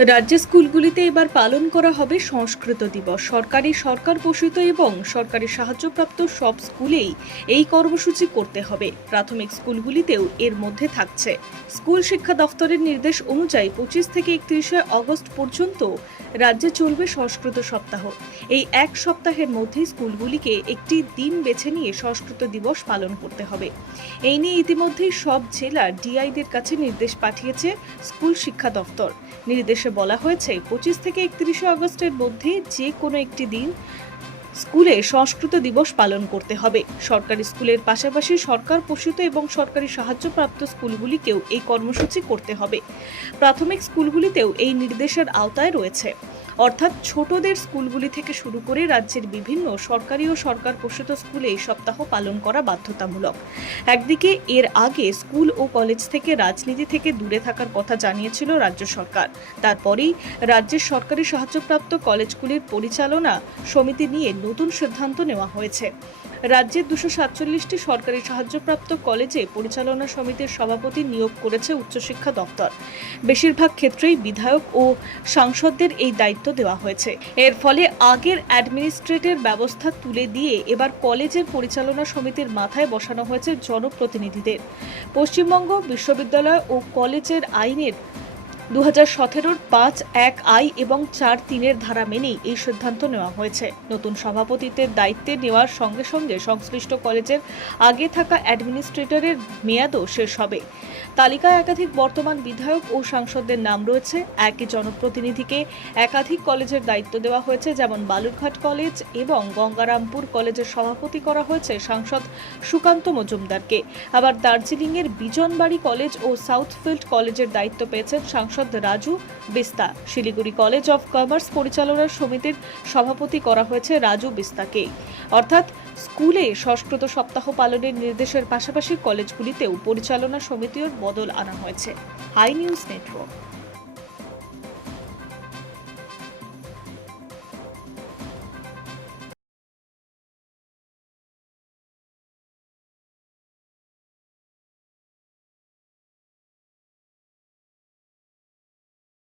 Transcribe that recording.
রাজ্যের স্কুলগুলিতে এবার পালন করা হবে সংস্কৃত দিবস। সরকার পোষিত এবং সরকারি সাহায্যপ্রাপ্ত সব স্কুলেই এই কর্মসূচি করতে হবে। প্রাথমিক স্কুলগুলিতেও এর মধ্যে থাকছে। স্কুল শিক্ষা দফতরের নির্দেশ অনুযায়ী 25 থেকে 31শে অগস্ট পর্যন্ত রাজ্যে চলবে সংস্কৃত সপ্তাহ। এই এক সপ্তাহের মধ্যেই স্কুলগুলিকে একটি দিন বেছে নিয়ে সংস্কৃত দিবস পালন করতে হবে। এই নিয়ে ইতিমধ্যেই সব জেলার ডিআইদের কাছে নির্দেশ পাঠিয়েছে স্কুল শিক্ষা দফতর। নির্দেশে বলা হয়েছে 25 থেকে 31শে আগস্টের মধ্যে যে কোনো একটি দিন স্কুলে সংস্কৃত দিবস পালন করতে হবে। সরকারি স্কুলের পাশাপাশি সরকার পোষিত এবং সরকারি সাহায্যপ্রাপ্ত স্কুলগুলিকেও এই কর্মসূচি করতে হবে। প্রাথমিক স্কুলগুলিতেও এই নির্দেশের আওতায় রয়েছে, অর্থাৎ ছোটদের স্কুলগুলি থেকে শুরু করে রাজ্যের বিভিন্ন সরকারি ও সরকার পোষিত স্কুলে এই সপ্তাহ পালন করা বাধ্যতামূলক। একদিকে এর আগে স্কুল ও কলেজ থেকে রাজনীতি থেকে দূরে থাকার কথা জানিয়েছিল রাজ্য সরকার। তারপরেই রাজ্যের সরকারি সাহায্যপ্রাপ্ত কলেজগুলির পরিচালনা সমিতি নিয়ে নতুন সিদ্ধান্ত নেওয়া হয়েছে। রাজ্যের 247টি সরকারি সাহায্যপ্রাপ্ত কলেজে পরিচালনা সমিতির সভাপতি নিয়োগ করেছে উচ্চশিক্ষা দপ্তর। বেশিরভাগ ক্ষেত্রেই বিধায়ক ও সাংসদদের এই দায়িত্ব দেওয়া হয়েছে। এর ফলে আগের অ্যাডমিনিস্ট্রেটিভ ব্যবস্থা তুলে দিয়ে এবার কলেজের পরিচালনা সমিতির মাথায় বসানো হয়েছে জনপ্রতিনিধিদের। পশ্চিমবঙ্গ বিশ্ববিদ্যালয় ও কলেজের আইনের 2017-র 5(1)(i) এবং 4(3) ধারা মেনেই এই সিদ্ধান্ত নেওয়া হয়েছে। নতুন সভাপতিত্বের দায়িত্বে নেওয়ার সঙ্গে সঙ্গে সংশ্লিষ্ট কলেজের আগে থাকা অ্যাডমিনিস্ট্রেটরের মেয়াদও শেষ হবে। তালিকায় একাধিক বর্তমান বিধায়ক ও সাংসদদের নাম রয়েছে। একই জনপ্রতিনিধিকে একাধিক কলেজের দায়িত্ব দেওয়া হয়েছে, যেমন বালুরঘাট কলেজ এবং গঙ্গারামপুর কলেজের সভাপতি করা হয়েছে সাংসদ সুকান্ত মজুমদারকে। আবার দার্জিলিংয়ের বিজনবাড়ি কলেজ ও সাউথফিল্ড কলেজের দায়িত্ব পেয়েছেন সাংসদ Raju Bista. Siliguri college of commerce পরিচালনা সমিতির সভাপতি করা হয়েছে রাজু বিস্তাকে। অর্থাৎ স্কুলে সংস্কৃত সপ্তাহ পালনের নির্দেশের পাশাপাশি কলেজগুলিতেও পরিচালনা সমিতির বদল আনা হয়েছে। High news network.